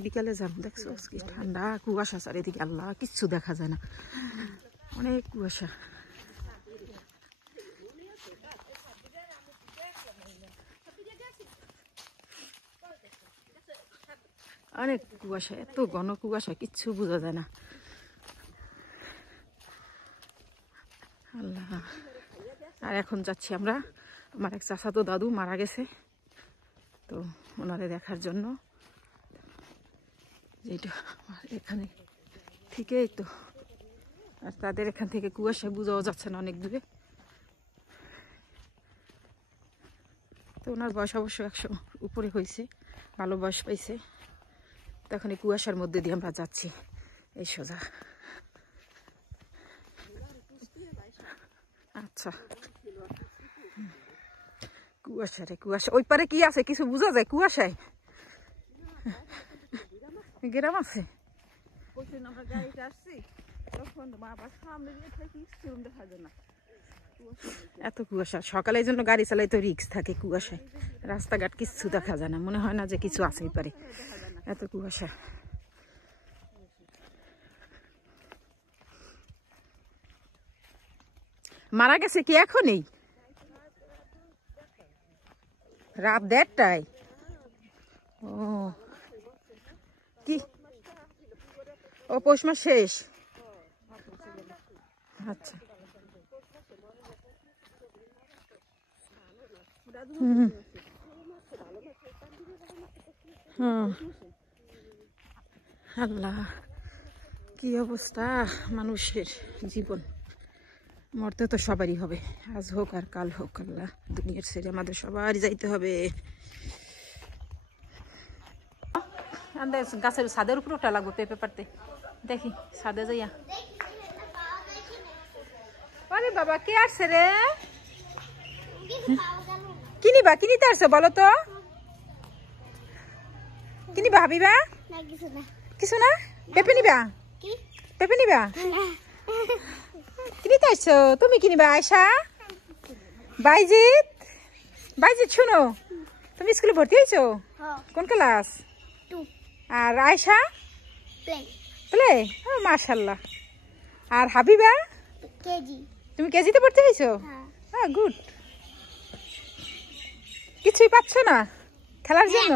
বিকালে যাবো, দেখছো কি ঠান্ডা, কুয়াশা চারিদিকে, আল্লাহ কিচ্ছু দেখা যায় না, অনেক কুয়াশা। অনেক কুয়াশা, এত ঘন কুয়াশা কিচ্ছু বোঝা যায় না। আল্লাহ। আর এখন যাচ্ছি আমরা, আমার এক চাচাতো দাদু মারা গেছে, তো ওনারে দেখার জন্য। যেটা এখানে থেকেই তো, আর তাদের এখান থেকে কুয়াশায় বোঝাও যাচ্ছে না অনেক দূরে। তো ওনার বয়স অবশ্য 100 উপরে হয়েছে, ভালো বয়স পাইছে। তখন এই কুয়াশার মধ্যে দিয়ে আমরা যাচ্ছি এই সোজা। আচ্ছা, কুয়াশা রে কুয়াশা, ওই পারে কি আছে কিছু বোঝা যায় কুয়াশায়? গ্রাম আছে। এত কুয়াশা, সকালে এই জন্য গাড়ি চালাই তো রিস্ক থাকে কুয়াশায়, রাস্তাঘাট কিচ্ছু দেখা যায় না, মনে হয় না যে কিছু আছে এই পারে, এত কুয়াশা। মারা গেছে কি এখনই? রাত 1:30টায়? ও কি, ও পৌষ মাস শেষ? আচ্ছা। আল্লাহ, কি অবস্থা মানুষের জীবন, মরতে তো সবারই হবে, আজ হোক আর কাল হোক। আল্লাহ, দুনিয়ার ছেড়ে আমাদের সবারই যাইতে হবে। গাছের ছাদের উপরে ওটা লাগবো পেঁপে পারতে, দেখি ছাদে যাইয়া। আরে বাবা, কে আসছে রে? কিনিবা, কিনিতে আসছো বলো তো? কিনিবা হাবিবা? কিছু না, পেঁপে নিবা? পেঁপে নিবা? কিনিতে আসছো তুমি? কিনিবা আয়সা? বাইজিৎ, বাইজিৎ শুনো, তুমি স্কুলে ভর্তি হয়েছো? কোন ক্লাস? আর আয়সা? প্লে। মাশাআল্লাহ। আর হাবিবা? কেজি। তুমি কেজিতে ভর্তি হয়েছো? হ্যাঁ, গুড। কিছুই পাচ্ছ না খেলার জন্য?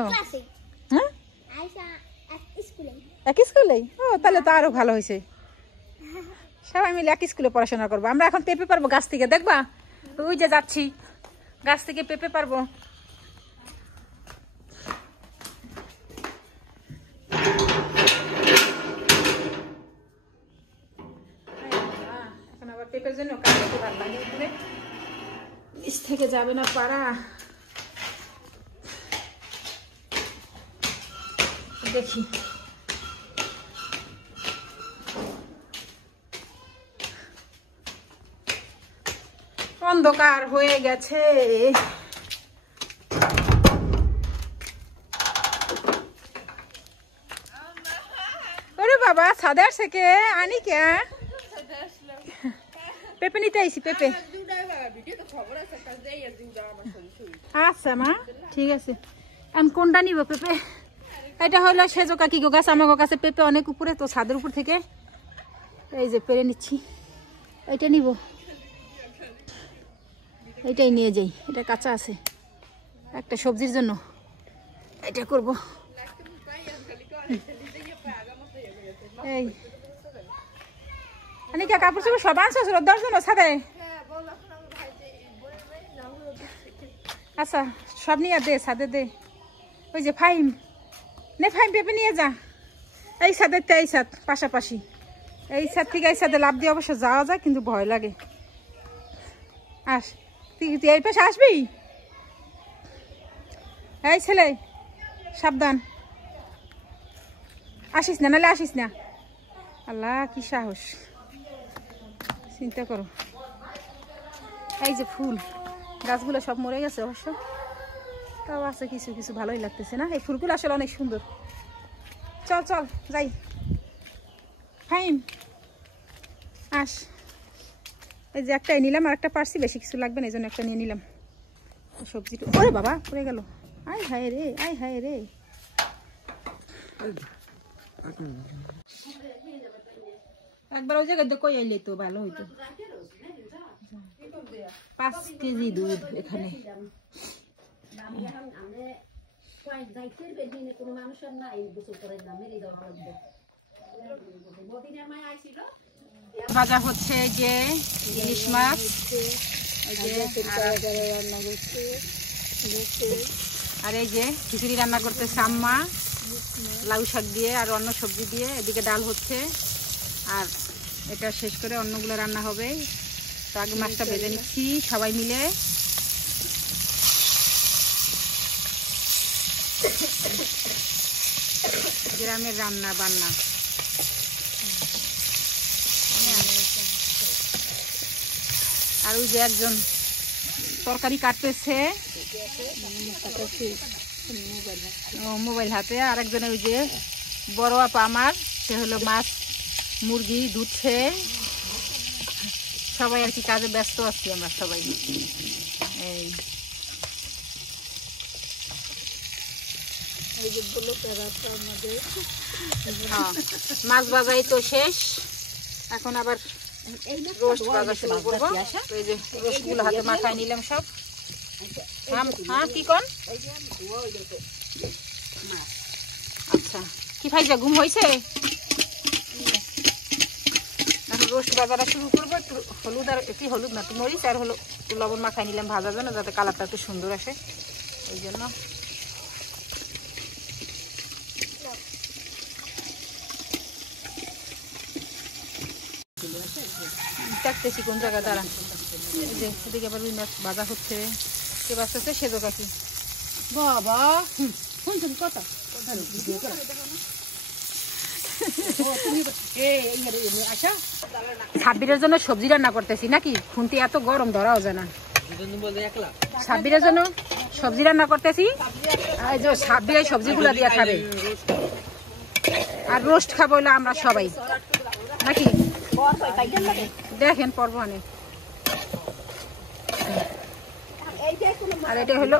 হ্যাঁ, এক স্কুলেই? ও, তাহলে তো আরো ভালো হয়েছে, সবাই মিলে এক স্কুলে পড়াশোনা করবো। আমরা এখন পেঁপে পারবো গাছ থেকে, দেখবা ওই যে যাচ্ছি, গাছ থেকে পেঁপে পারবো। এখন আবার পেঁপের জন্য কাজ করতে ভালো লাগে, নিচ থেকে যাবে না পারা। দেখি অন্ধকার হয়ে গেছে। ওরে বাবা, ছাদে আসছে কে? আনি কে? পেঁপে নিতে আইসি, পেঁপে। আচ্ছা মা, ঠিক আছে। আমি কোনটা নিব পেঁপে? এটা হলো সেজো কাকি গো গাছ, আমার কাছে পেঁপে অনেক উপরে, তো ছাদের উপর থেকে এই যে পেরে নিচ্ছি। এটা নিব, এটাই নিয়ে যাই, এটা কাঁচা আছে, একটা সবজির জন্য এটা করব। এই আনিকা, কাপড় চোপড় সব আনছো? 10 জন ছাদে? আচ্ছা, সব নিয়ে দে, ছাদে দে। ওই যে ফাইম, নে ফাইম পেঁপে নিয়ে যা। এই ছাদের তে এই ছাদ পাশাপাশি, এই ছাদ থেকে এই ছাদে লাভ দিয়ে অবশ্য যাওয়া যায়, কিন্তু ভয় লাগে। আস, তুই এই পাশে আসবি? এই ছেলে সাবধান, আসিস না, নাহলে আসিস না। আল্লাহ, কি সাহস, চিন্তা করো। এই যে ফুল গাছগুলো সব মরে গেছে অবশ্য, তাও আছে কিছু কিছু, ভালোই লাগতেছে না? এই ফুলগুলো আসলে অনেক সুন্দর। চল চল যাই। ফাইম আস, এই যে একটাই নিলাম, আর একটা পারছি, বেশি কিছু লাগবে না, এই জন্য একটা নিয়ে নিলাম। সবজিটা, ওরে বাবা পড়ে গেল, আয় হায় রে, আয় হায় রে। একবার ওই জায়গায় কই আইলে তো ভালো হইতো। 5 কেজি দুধ এখানে। ভাজা হচ্ছে যে ইলিশ মাছ, আর এই যে খিচুড়ি রান্না করতেছে আম্মা লাউ শাক দিয়ে আর অন্য সবজি দিয়ে। এদিকে ডাল হচ্ছে আর এটা শেষ করে অন্যগুলো রান্না হবে। তো আগে মাছটা ভেজে নিচ্ছি সবাই মিলে। গ্রামের রান্না বান্না। আর ওই যে একজন তরকারি কাটতেছে মোবাইল হাতে, আর একজনে ওই যে বড় আপা আমার, সে হলো মাছ মুরগি ধুচ্ছে। সবাই আর কি কাজে ব্যস্ত আছি আমরা সবাই। এই মাছ ভাজাই তো শেষ, এখন আবার রোস্ট ভাজা শুরু করবো। এই যে রোস্ট গুলো হাতে মাখায় নিলাম সব। হ্যাঁ কি কোন? আচ্ছা কি ভাইজা ঘুম হয়েছে? এখন রোস্ট ভাজাটা শুরু করবো। একটু হলুদ আর একটু হলুদ না, একটু মরিচ আর হলো একটু লবণ মাখায় নিলাম ভাজার জন্য, যাতে কালারটা একটু সুন্দর আসে এই জন্য। দেখতেছি কোন জায়গায় দাঁড়া। এই যে এদিকে আবার রুই মাছ ভাজা হচ্ছে, কে বাঁচতেছে সেজো কাকি। বাবা শুনছেন কথা সাব্বিরের জন্য সবজি রান্না করতেছি নাকি, খুন্তি এত গরম ধরাও যায় না। সাব্বিরের জন্য সবজি রান্না করতেছি, সাব্বির এই সবজিগুলো দিয়ে খাবে আর রোস্ট খাবো হলো আমরা সবাই নাকি। দেখেন পর্ব অনেক। আর এটা হলো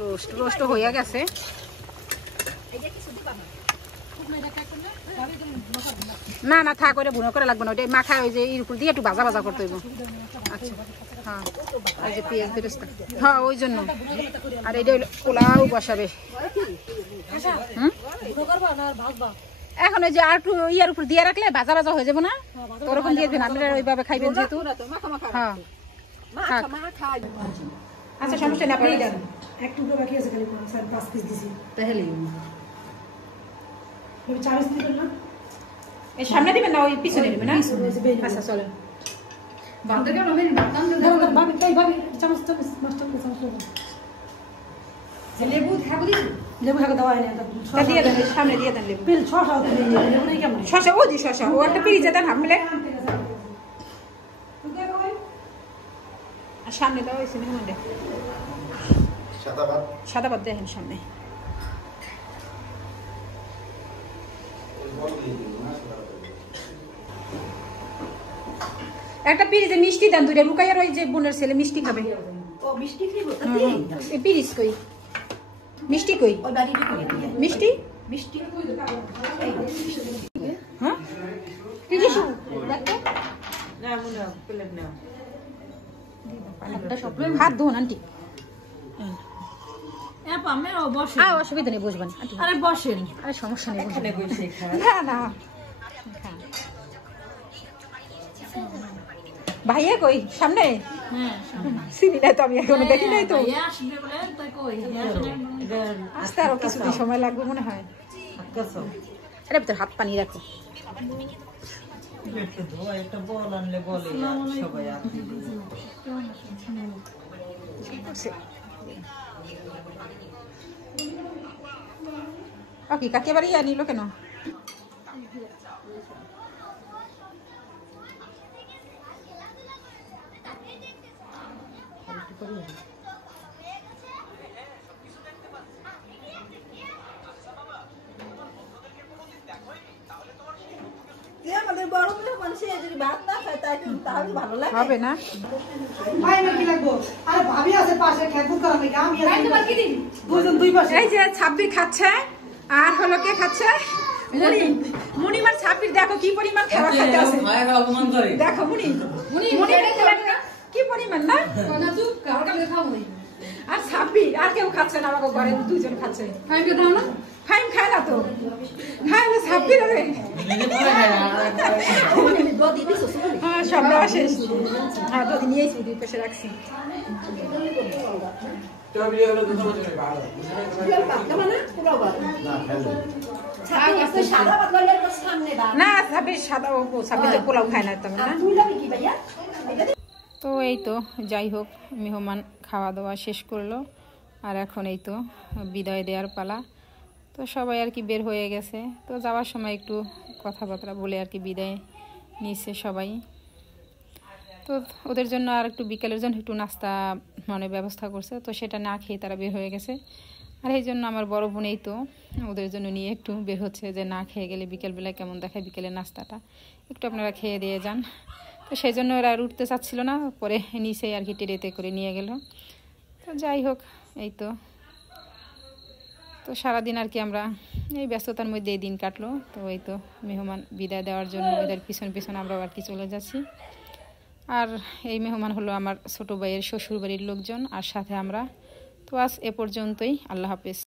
রোস্ট, রোস্ট হয়ে গেছে। না না থাক, ওইটা ভুনো করা লাগবে না, ওইটা মাখা ওই যে এর উপর দিয়ে একটু ভাজা ভাজা করতে হইব। আচ্ছা হ্যাঁ এই যে পেঁয়াজ বেরেস্তা, হ্যাঁ ওই জন্য। আর এটা হলো পোলাও বসাবে। এখন ওই যে আর একটু ইয়ার উপর দিয়ে রাখলে ভাজা ভাজা হয়ে যাবো না, ওরকম দিয়ে দেবেন আপনারা ওইভাবে খাইবেন যেহেতু। হ্যাঁ আচ্ছা সমস্যা নেই, আপনি একটু বাকি আছে খালি 5 পিস দিছি তাহলে সামনে দিবেন না ওই পিছনে দিবেন না? আচ্ছা চলেন। লেবু খাবো দেওয়া দিয়ে দেন, সামনে দিয়ে দেন লেবু। শশা ও জি শশা ও একটা পিরিজে দেন হাফ প্লেট। আর সামনে দেওয়া হয়েছে মেহমানদের সাদা ভাত দেখেন সামনে। একটা পিরিজে মিষ্টি দেন দুইটা, রুকাইয়ার ওই যে বোনের ছেলে মিষ্টি খাবে। ও মিষ্টি খাইবো এই পিরিজ কই? মিষ্টি কই? ওই বাড়িতে কই মিষ্টি? মিষ্টি কই তো হ্যাঁ পিরিজ দেখো না মনে প্লেট নাও। হাত ধোন আন্টি। অসুবিধা নেই বসবেন। আরে বসেন, আরে সমস্যা নেই না না। ভাইয়া কই সামনে? চিনি নাই তো আমি, এখনো দেখি নাই তো। আসতে আরো কিছুদিন সময় লাগবে মনে হয়। এটা ভিতরে হাত পানি রাখো। কাকে বাড়ি আনিল কেন? হবে না এই যে ছাব্বির খাচ্ছে আর হলো কে খাচ্ছে মুনি মুনি মার ছাপির দেখো কি পরিমাণ খাবার খেতে আছে দেখো মুনি মুনি কি পরিমাণ না আর ছাপি আর কেউ খাচ্ছে না আমাকে ঘরে দুজন খাচ্ছে ফাইমকে দাও না ফাইম খায় না তো খায় না ছাপি রে হ্যাঁ সব দেওয়া শেষ হ্যাঁ দুধ নিয়ে এসে দুই পাশে রাখছি না ছাপি সাদা ছাপি তো পোলাও খায় না তেমন না তো এই তো যাই হোক মেহমান খাওয়া দাওয়া শেষ করলো আর এখন এই তো বিদায় দেওয়ার পালা তো সবাই আর কি বের হয়ে গেছে তো যাওয়ার সময় একটু কথাবার্তা বলে আর কি বিদায় নিচ্ছে সবাই তো ওদের জন্য আর একটু বিকেলের জন্য একটু নাস্তা মানে ব্যবস্থা করছে তো সেটা না খেয়ে তারা বের হয়ে গেছে আর এই জন্য আমার বড় বোন এই তো ওদের জন্য নিয়ে একটু বের হচ্ছে যে না খেয়ে গেলে বিকেলবেলায় কেমন দেখায় বিকেলের নাস্তাটা একটু আপনারা খেয়ে দিয়ে যান তো সেই জন্য ওরা আর উঠতে চাচ্ছিল না পরে নিচেই আর কি টেরেতে করে নিয়ে গেল তো যাই হোক এই তো তো সারাদিন আর কি আমরা এই ব্যস্ততার মধ্যে এই দিন কাটলো তো এই তো মেহমান বিদায় দেওয়ার জন্য ওদের পিছন পিছন আমরাও আর কি চলে যাচ্ছি আর এই মেহমান হলো আমার ছোট ভাইয়ের শ্বশুর বাড়ির লোকজন আর সাথে আমরা তো আজ এ পর্যন্তই আল্লাহ হাফেজ।